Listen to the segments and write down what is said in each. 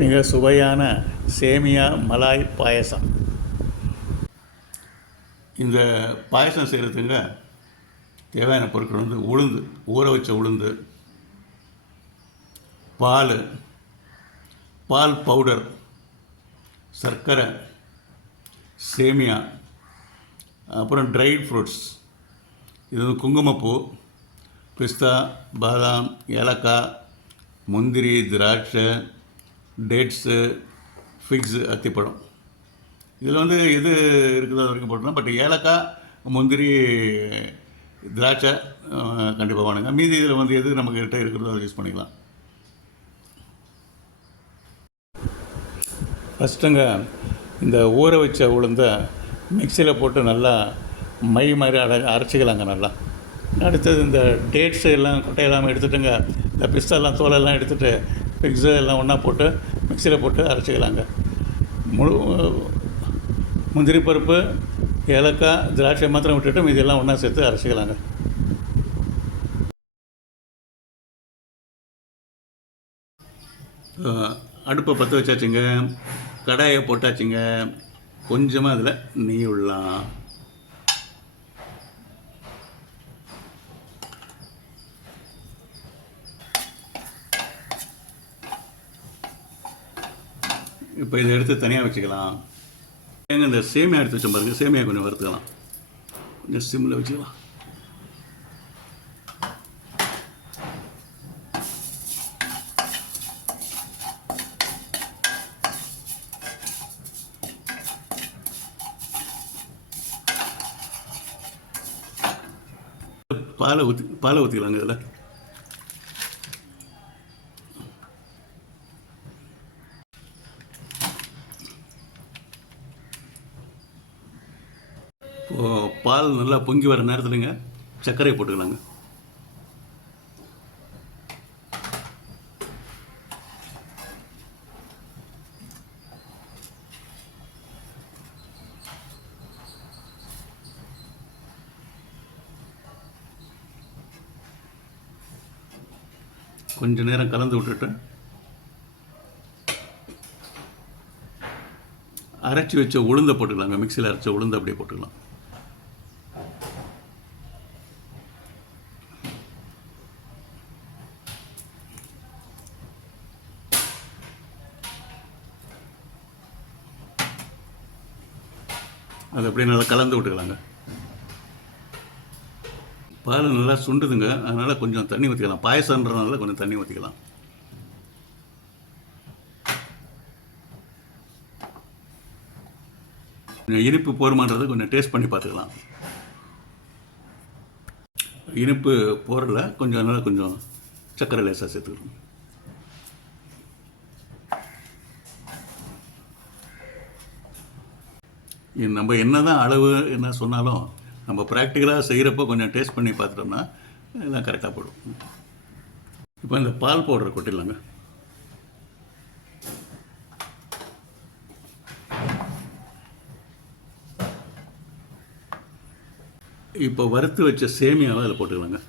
மிக சுவையான சேமியா மலாய் பாயசம். இந்த பாயசம் செய்கிறதுங்க தேவையான பொருட்கள் வந்து உளுந்து, ஊற வச்ச உளுந்து, பால் பவுடர், சர்க்கரை, சேமியா, அப்புறம் ட்ரைட் ஃப்ரூட்ஸ். இது வந்து குங்குமப்பூ, பிஸ்தா, பாதாம், ஏலக்காய், முந்திரி, திராட்சை, டேட்ஸு, ஃபிக்ஸு, அத்திப்பழம். இதில் வந்து எது இருக்குதோ அது வரைக்கும் போட்டுக்கலாம். பட் ஏலக்காய், முந்திரி, திராட்சை கண்டிப்பாக வேணுங்க. மீதி இதில் வந்து எது நம்மக்கிட்ட இருக்கிறதோ அதை யூஸ் பண்ணிக்கலாம். ஃபஸ்ட்டுங்க இந்த ஊற வச்ச உளுந்தை மிக்சியில் போட்டு நல்லா மை மாதிரி அரைச்சிக்கலாங்க நல்லா. அடுத்தது இந்த டேட்ஸு எல்லாம் கொட்டையெல்லாம் எடுத்துட்டுங்க, இந்த பிஸ்தாலாம் தோலெல்லாம் எடுத்துகிட்டு ஃபிக்ஸு எல்லாம் ஒன்றா போட்டு மிக்சியில் போட்டு அரைச்சிக்கலாங்க. முந்திரி பருப்பு, ஏலக்காய், திராட்சை மாத்திரம் விட்டுட்டு இதெல்லாம் ஒன்றா சேர்த்து அரைச்சிக்கலாங்க. அடுப்பை பற்ற வச்சாச்சுங்க, கடாயை போட்டாச்சுங்க. கொஞ்சமாக அதில் நெய் விடலாம். இப்போ இதை எடுத்து தனியாக வச்சுக்கலாம். ஏங்க இந்த சேமியா எடுத்து வச்சோம் பாருங்கள், சேமியா கொஞ்சம் வறுத்துக்கலாம். கொஞ்சம் சிம்மில் வச்சுக்கலாம். பாலை ஊற்றிக்கலாங்க இதில். இப்போது பால் நல்லா பொங்கி வர நேரத்துலங்க சர்க்கரை போட்டுக்கலாங்க. கொஞ்ச நேரம் கலந்து விட்டுட்டு அரைச்சி வச்ச உளுந்தை போட்டுக்கலாங்க. மிக்சியில் அரைச்ச உளுந்தை அப்படியே போட்டுக்கலாம். அது அப்படியே நல்லா கலந்து விட்டுக்கலாங்க. பால் நல்லா சுண்டுதுங்க, அதனால் கொஞ்சம் தண்ணி ஊற்றிக்கலாம். பாயசன்றதுனால கொஞ்சம் தண்ணி ஊற்றிக்கலாம். கொஞ்சம் இனிப்பு போருமான்றதை கொஞ்சம் டேஸ்ட் பண்ணி பார்த்துக்கலாம். இனிப்பு போரில் கொஞ்சம் அதனால் கொஞ்சம் சர்க்கரை லேசாக சேர்த்துக்கணும். நம்ம என்ன தான் அளவு என்ன சொன்னாலும் நம்ம ப்ராக்டிக்கலாக செய்கிறப்போ கொஞ்சம் டேஸ்ட் பண்ணி பார்த்துட்டோம்னா எல்லாம் கரெக்டாக போடும். இப்போ இந்த பால் பவுடரை கொட்டிடலாங்க. இப்போ வறுத்து வச்ச சேமியாவை அதில் போட்டுக்கலாங்க.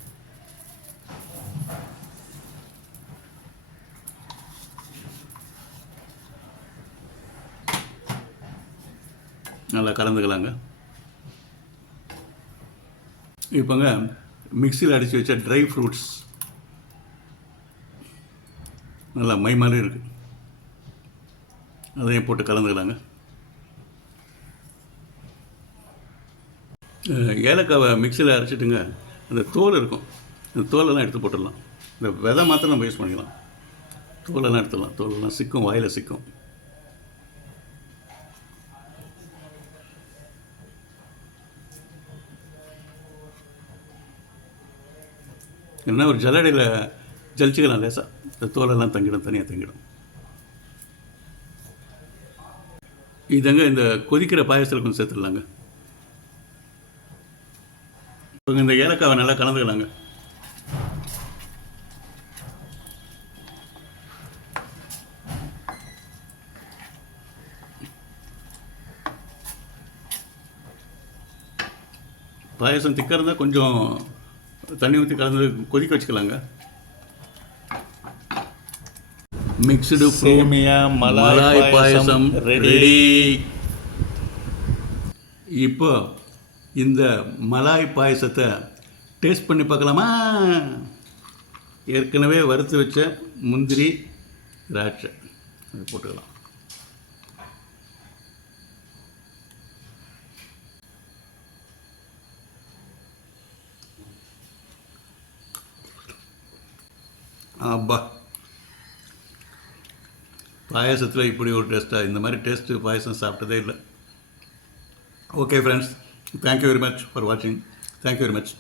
நல்லா கலந்துக்கலாங்க. இப்போங்க மிக்சியில் அடித்து வச்ச ட்ரை ஃப்ரூட்ஸ் நல்லா மை மாதிரி இருக்குது, அதையும் போட்டு கலந்துக்கலாங்க. ஏலக்காவை மிக்சியில் அரைச்சிட்டுங்க, அந்த தோல் இருக்கும், அந்த தோலெல்லாம் எடுத்து போட்டுடலாம். இந்த விதை மாத்திரம் நம்ம யூஸ் பண்ணிக்கலாம். தோலெல்லாம் எடுத்துடலாம். தோலெல்லாம் சிக்கும், வாயில் சிக்கும். இல்லைன்னா ஒரு ஜல்லடையில் ஜலிச்சிக்கலாம் லேசாக, இந்த தோலெல்லாம் தங்கிடும், தனியாக தங்கிடும். இதங்க இந்த கொதிக்கிற பாயசத்தில் கொஞ்சம் சேர்த்துடலாங்க. இப்போ இந்த ஏலக்காவை நல்லா கலந்துக்கலாங்க. பாயசம் திக்காக இருந்தால் கொஞ்சம் தண்ணி ஊற்றி கலந்து கொதிக்க வச்சுக்கலாங்க. மிக்ஸ்டு சேமியா மலாய் பாயசம் ரெடி. இப்போ இந்த மலாய் பாயசத்தை டேஸ்ட் பண்ணி பார்க்கலாமா? ஏற்கனவே வறுத்து வச்ச முந்திரி திராட்சை அது போட்டுக்கலாம். அப்பா, பாயசத்தில் இப்படி ஒரு டேஸ்ட்டாக, இந்த மாதிரி டேஸ்ட்டு பாயசம் சாப்பிட்டதே இல்லை. Okay friends, thank you very much for வாட்சிங். Thank you very much.